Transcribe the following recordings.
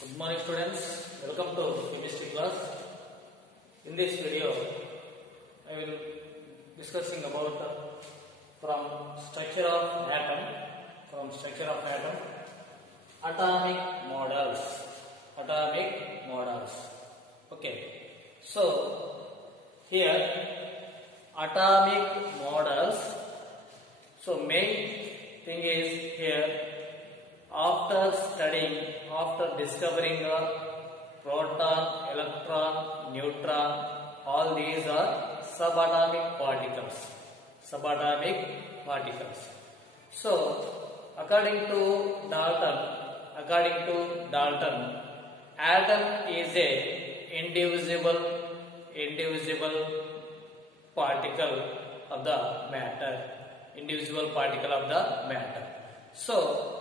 Good morning students, welcome to chemistry class. In this video, I will discussing about from structure of atom, atomic models. Okay, so here atomic models. So main thing is here. After discovering a proton, electron, neutron, all these are subatomic particles. So, according to Dalton, atom is a indivisible particle of the matter. So,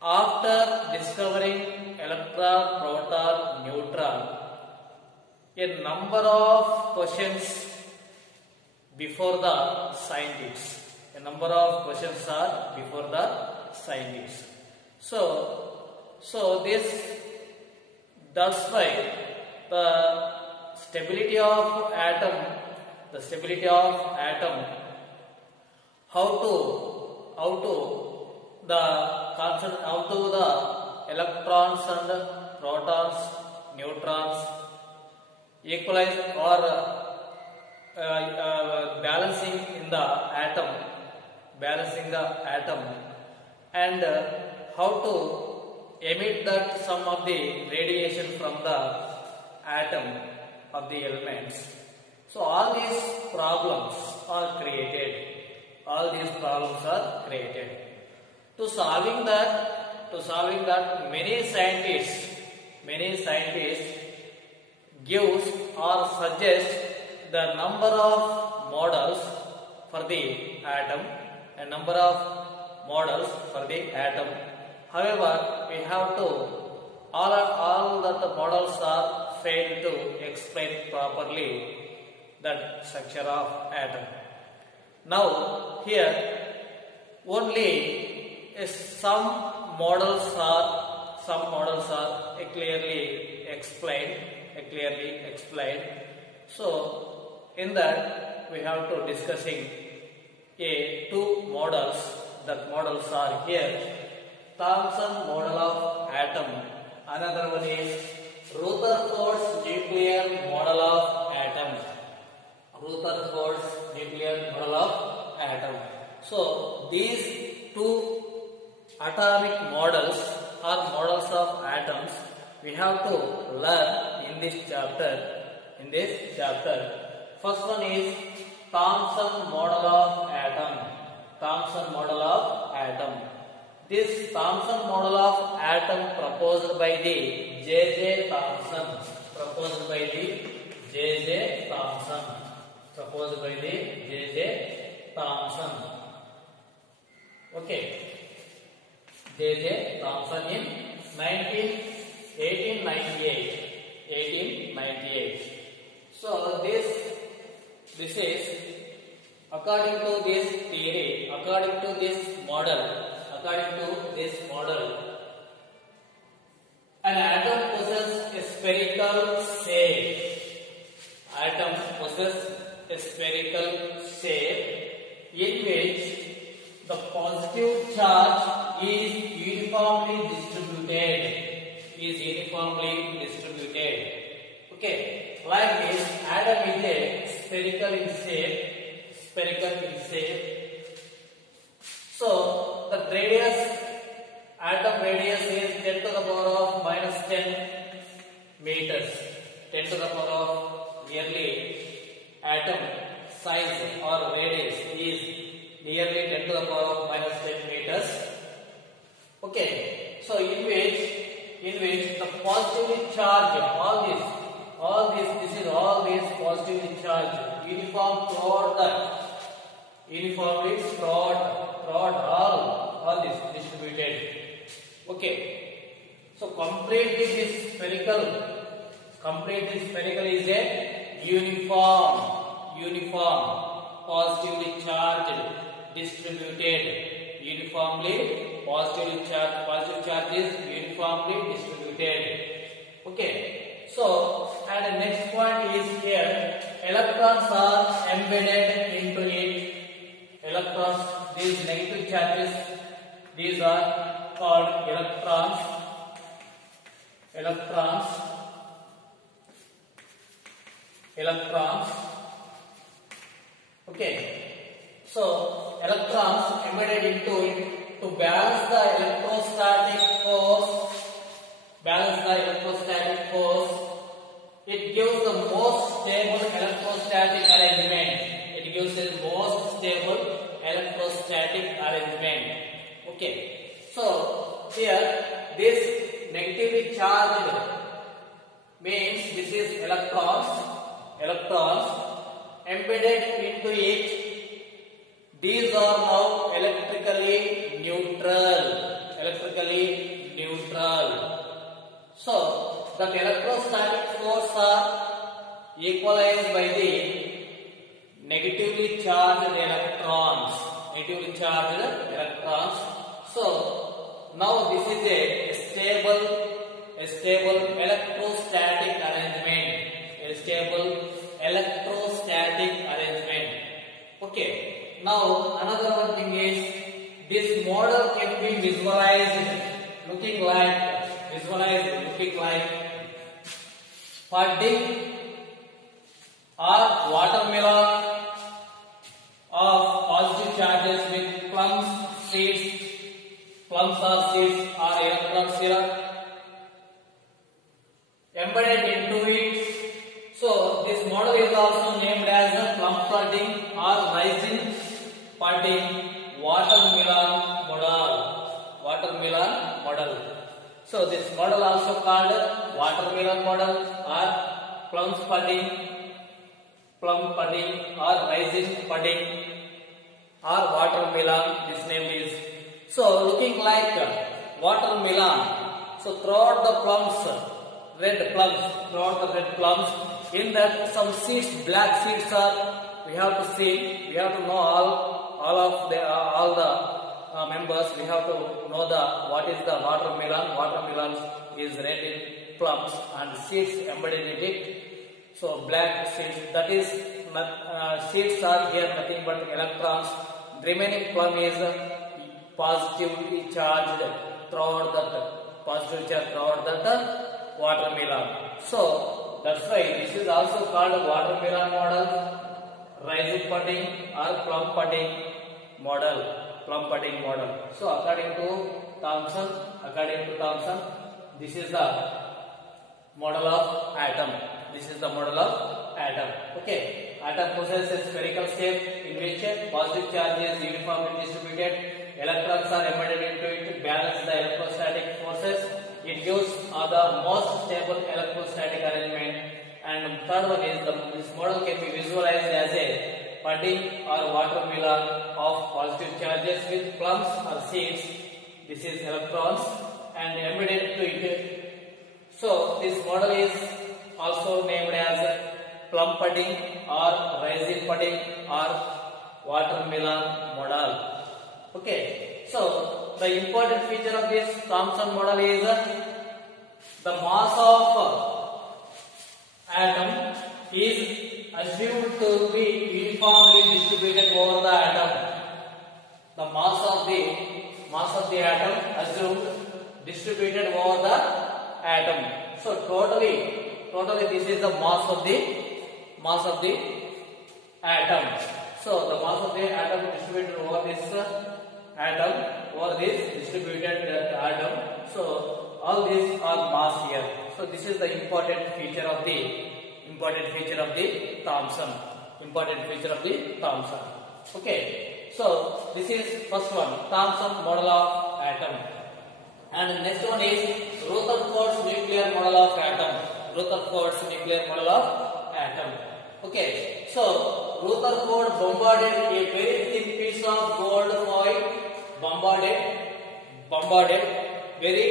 after discovering electron, proton, neutron, a number of questions before the scientists. So that's why the stability of atom, how to the electrons and protons, neutrons equalize or balancing the atom, and how to emit that some of the radiation from the atom of the elements. So all these problems are created. To solving that, many scientists gives or suggest the number of models for the atom, However, we have to all that the models are failed to explain properly that structure of atom. Now here only some models are clearly explained. So in that we have to discussing two models. That models are here: Thomson model of atom. Another one is Rutherford's nuclear model of atom. So these two atomic models or models of atoms we have to learn in this chapter. First one is Thomson model of atom. This Thomson model of atom proposed by the J.J. Thomson. Okay. J.J. Thomson in 1898. So this is according to this theory, according to this model, an atom possesses a spherical shape in which the positive charge is uniformly distributed. Okay, like this, atom is a spherical in shape. So the atom radius is 10 to the power of minus 10 meters. 10 to the power of nearly atom size or radius is nearly 10 to the power of minus 10 meters. Okay, so in which the positively charged, all these positively charged, uniformly throughout all this distributed. Okay, so completely spherical is a uniform, positively charged, distributed, uniformly positive charge is uniformly distributed. distributed. Okay. So, and the next point is here, electrons are embedded into it. Electrons, these negative charges, these are called electrons. Electrons. Okay. So, electrons embedded into it to balance the electrostatic force. It gives the most stable electrostatic arrangement. Okay. So here this negatively charged means this is electrons embedded into it. These are now electrically neutral. So that electrostatic force are equalized by the negatively charged electrons. So now this is a stable electrostatic arrangement. Okay. Now another one thing is this model can be visualized looking like pudding or watermelon of positive charges with plums or seeds or electrons here embedded into it. So this model is also named as the plum pudding or raisin pudding watermelon model. So this model also called watermelon model or plum pudding or raisin pudding or watermelon. This name is so looking like watermelon. So throughout the red plums, in that some seeds, black seeds are. We have to know all the members. We have to know what is the watermelon. Watermelon is red in plums and seeds embedded in it. So black seeds, that is seeds are here nothing but electrons. Remaining plum is positively charged throughout that watermelon. So that's why this is also called watermelon model, raisin pudding or plum pudding model. So according to Thomson, this is the model of atom. Okay. Atom possesses spherical shape in which positive charge is uniformly distributed. Electrons are embedded into it to balance the electrostatic forces. It gives the most stable electrostatic arrangement. And third one is this model can be visualized as a pudding or watermelon of positive charges with plums or seeds. This is electrons and embedded to it. So this model is also named as plum pudding or raisin pudding or watermelon model. Okay. So the important feature of this Thomson model is the mass of atom is assumed to be uniformly distributed over the atom. The mass of the atom assumed distributed over the atom. So totally this is the mass of the atom. So the mass of the atom distributed over this distributed atom. So all these are mass here. So this is the important feature of the Thomson. Okay. So this is first one, Thomson model of atom. And next one is Rutherford's nuclear model of atom. Okay. So Rutherford bombarded a very thin piece of gold foil. Bombarded very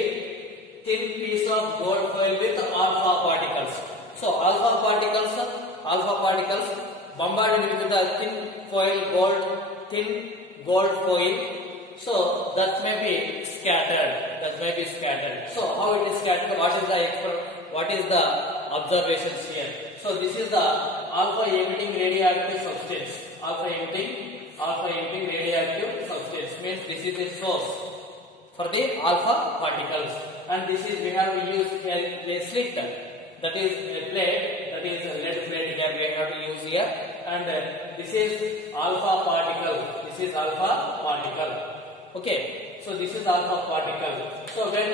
thin piece of gold foil with alpha particles. So alpha particles bombarded with the thin gold foil. So that may be scattered. That may be scattered. So how it is scattered? What is the observations here? So this is the alpha emitting radioactive substance. Alpha emitting radioactive substance means this is a source for the alpha particles, and this is we have to use a slit, that is a plate, that is a lead plate here we have to use here, and this is alpha particle. This is alpha particle. Okay, so this is alpha particle. So when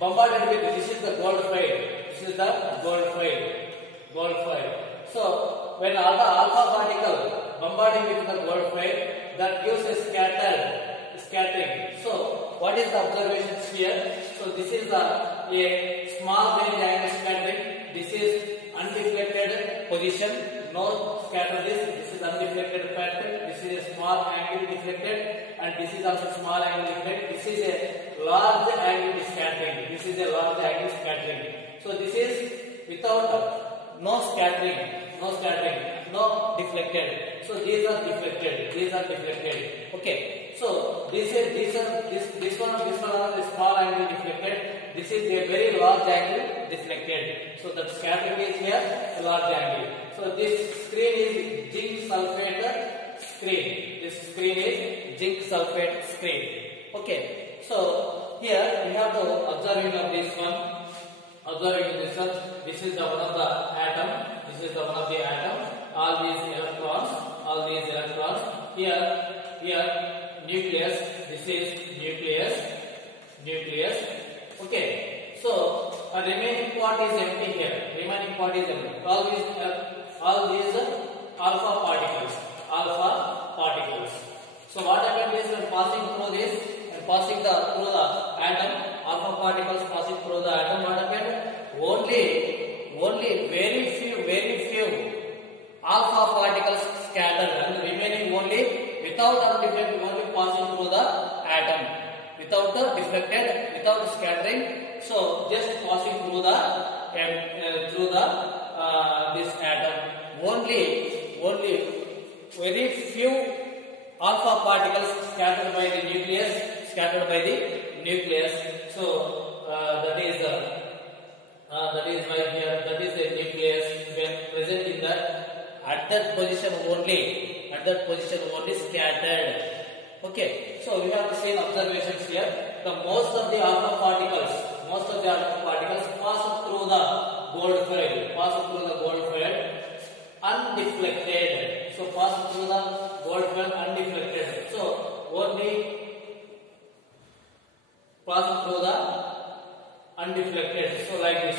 bombarded with, this is the gold foil. This is the gold foil. So when alpha particle bombarding with the gold foil, that gives a scattering. So what is the observations here? So this is a small range angle scattering. This is undeflected position. No scatter this. This is undeflected pattern. This is a small angle deflected, and this is also small angle deflected. This is a large angle scattering. This is a large angle scattering. So this is without no scattering, no deflected. So these are deflected. Okay. So this one are the small angle deflected. This is a very large angle deflected. So the scattering is here a large angle. So this screen is zinc sulfate screen. This screen is zinc sulfate screen. Okay. So here we have the observing of this one. This is the one of the atom. This is the one of the atom. All these electrons. Here nucleus. This is nucleus. Okay. So a remaining part is empty here. All these alpha particles. So what happens is when passing through this and through the atom, alpha particles passing through the atom, what happened? Only very few alpha particles scattered, and remaining only without undeflected, only passing through the atom, without the deflected, without scattering. So just passing through this atom. Only very few alpha particles scattered by the nucleus. So that is right here. That is the nucleus when present in at that position only scattered. Okay. So we have the same observations here. Most of the alpha particles pass through the gold foil, undeflected. So pass through the gold foil undeflected. So only pass through the undeflected. So like this,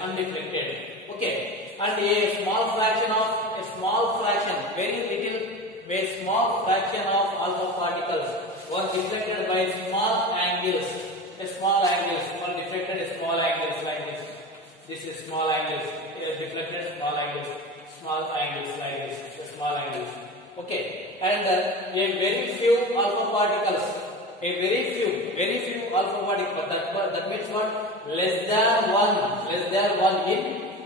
undeflected. Okay. And a small fraction, very small fraction of alpha particles was deflected by small angles, deflected small angles like this. This is small angles, deflected small angles like this, small angles. Okay, and a very few alpha particles, that means what? Less than one in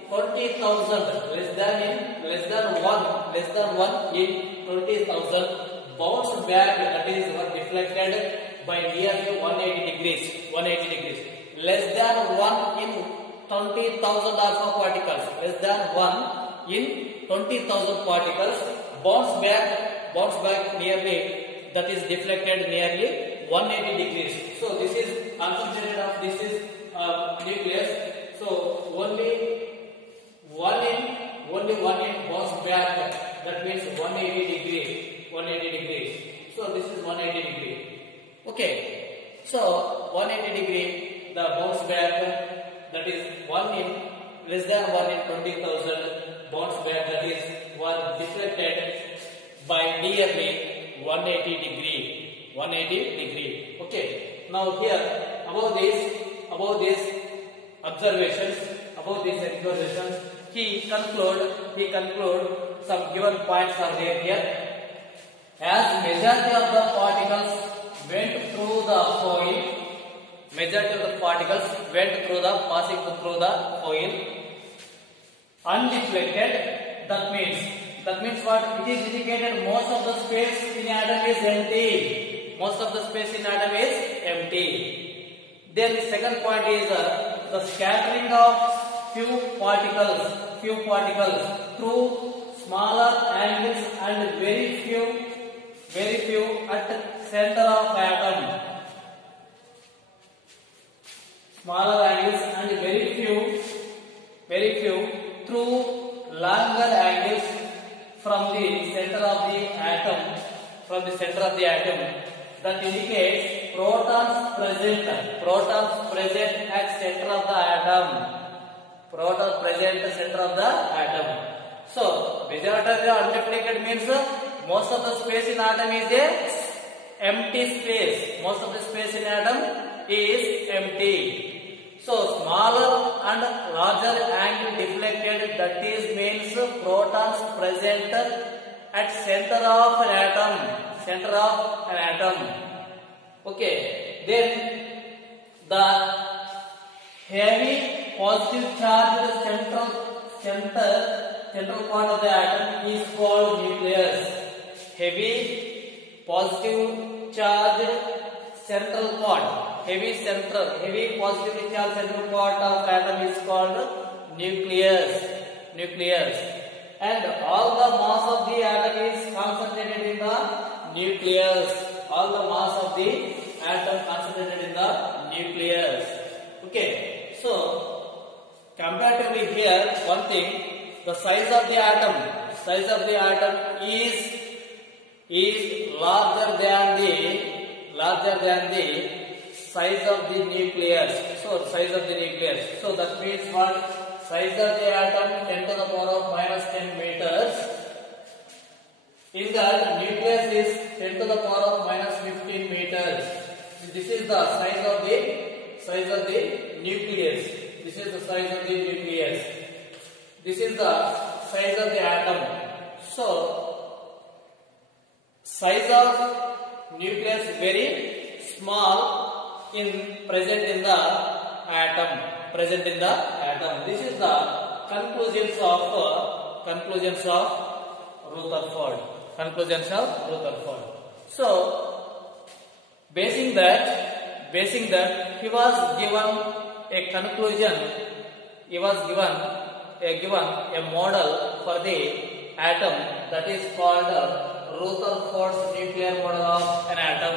20,000, less than one in 20,000 bounce back, that is what deflected by nearly 180 degrees. Less than 1 in 20,000 alpha particles, less than 1 in 20,000 particles bounce back nearly, that is deflected nearly 180 degrees. So this is concentrated of this is nucleus. So only one in bounce back, that means 180 degrees. So this is 180 degree. Okay. So 180 degree the bounce back, that is 1 in less than 1 in 20,000 bounce back, that is one deflected by nearly 180 degree. Okay. Now here about these observations, he conclude some given points are there here. As majority of the particles went through the foil, passing through the foil undeflected, that means what? It is indicated most of the space in atom is empty. Then the second point is the scattering of few particles through smaller angles and very few at center of atom. Smaller angles and very few through longer angles from the center of the atom. That indicates protons present at center of the atom. So majority of the undifferentiated means most of the space in atom is a empty space. Most of the space in atom is empty. So smaller and larger angle deflected, that is means protons present at center of an atom. Okay, then the heavy positive charged central part of the atom is called nucleus. Heavy positive charged central part, heavy positively charged central part of atom is called nucleus. And all the mass of the atom is concentrated in the nucleus. Okay, so comparatively here, one thing, the size of the atom is larger than the size of the nucleus. So that means what? Size of the atom 10 to the power of minus 10 meters. In that, nucleus is 10 to the power of minus 15 meters. This is the size of the nucleus. This is the size of the nucleus. This is the size of the atom. So, size of nucleus very small present in the atom. This is the conclusions of Rutherford. So, basing that he was given a conclusion. He was given a model for the atom, that is called Rutherford's nuclear model of an atom.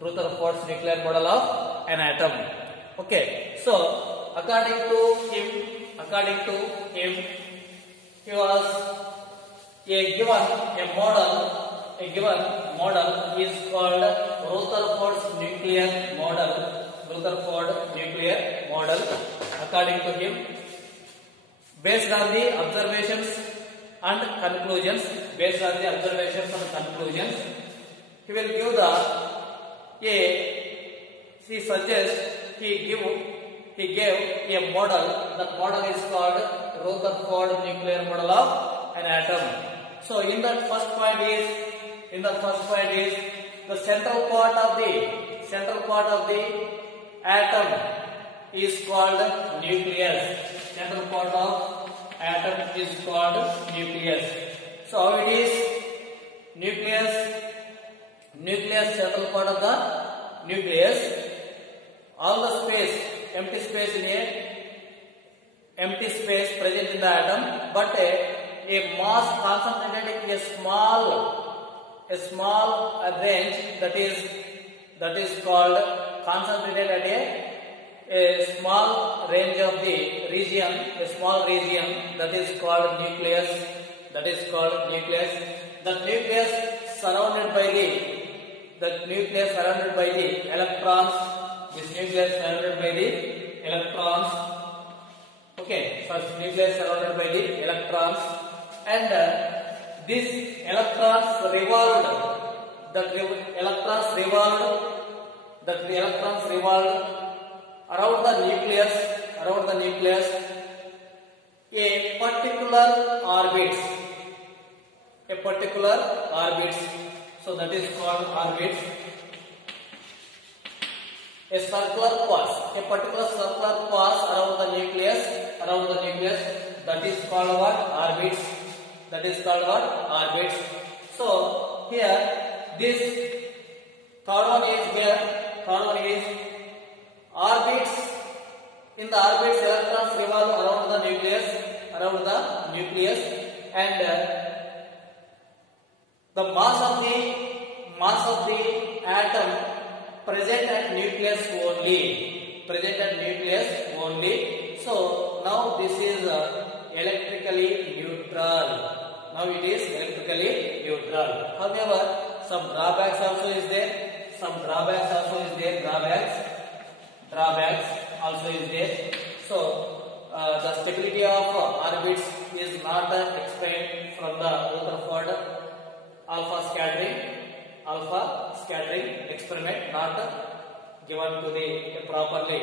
Rutherford's nuclear model of an atom. Okay, so according to him, he was given a model is called Rutherford's nuclear model. According to him, based on the observations and conclusions, he will give he gave a model. That model is called Rutherford nuclear model of an atom. So in that first point is the central part of the atom is called nucleus. Central part of atom is called nucleus. So how it is? Nucleus, central part of the nucleus. All the empty space present in the atom, but a mass concentrated in a small range, that is called concentrated at a small range of the region, that is called nucleus. The nucleus surrounded by the electrons. This nucleus surrounded by the electrons. Okay, first nucleus surrounded by the electrons, and these electrons revolved. That electrons revolved around the nucleus. A particular orbits. So that is called orbits. A particular circular path around the nucleus. That is called what? Orbits. So here this Third one is here. Third one is orbits. In the orbits, electrons revolve around the nucleus, and the mass of the atom present at nucleus only. So now this is electrically neutral. Now it is electrically neutral. However, some drawbacks also is there. Drawbacks also is there. So the stability of orbits is not explained from the Rutherford alpha scattering experiment, not given to the properly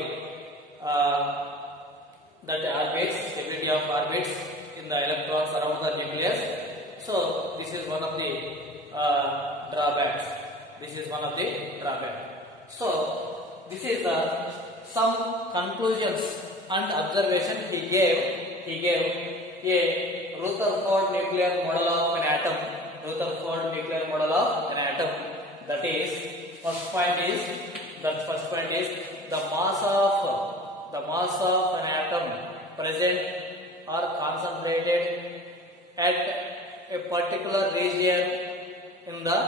that orbits, stability of orbits in the electrons around the nucleus. So this is one of the drawbacks. So this is some conclusions and observation he gave a Rutherford nuclear model of an atom. That is, first point is the mass of an atom present or concentrated at a particular region in the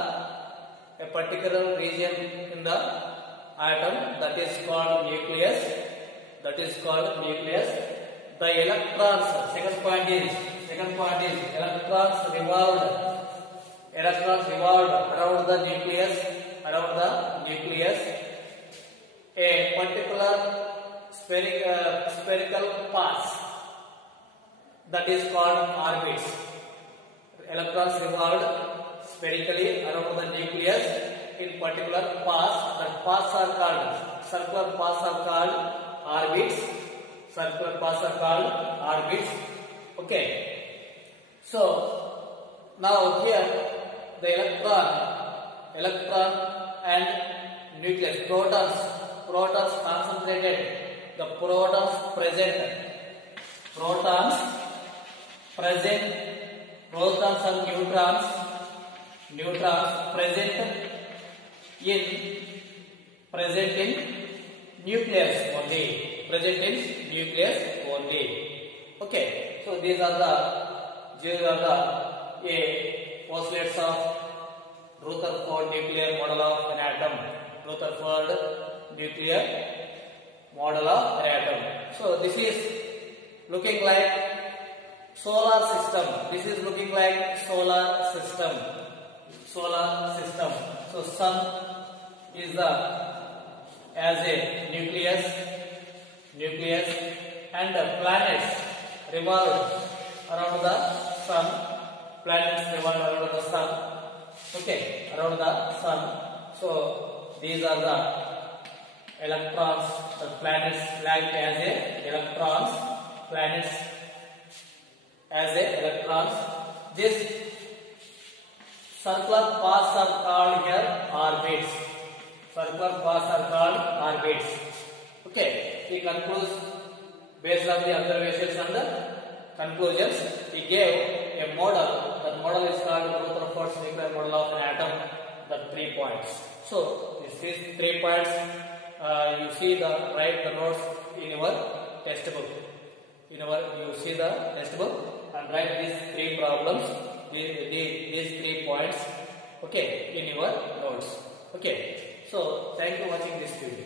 atom, that is called nucleus. The electrons, second point is electrons revolved around the nucleus, a particular spherical path, that is called orbits. Electrons revolved spherically around the nucleus in particular paths. That paths are called circular paths are called orbits. Okay. So now here the electron and nucleus, protons concentrated. The protons present and neutrons present in nucleus only. Okay, so these are the postulates of Rutherford nuclear model of an atom. So this is looking like solar system. So sun is as a nucleus, and the planets revolve around the sun. Okay, around the sun. So these are the electrons. The planets act as electrons. This circular paths are called here orbits. Okay, he concludes based on the observations and the conclusions. He gave a model. That model is called Rutherford's nuclear model of an atom. The 3 points. So these 3 points, you see write the notes in your textbook. You see the textbook and write these 3 problems, these 3 points. Okay, in your notes. Okay. So thank you for watching this video.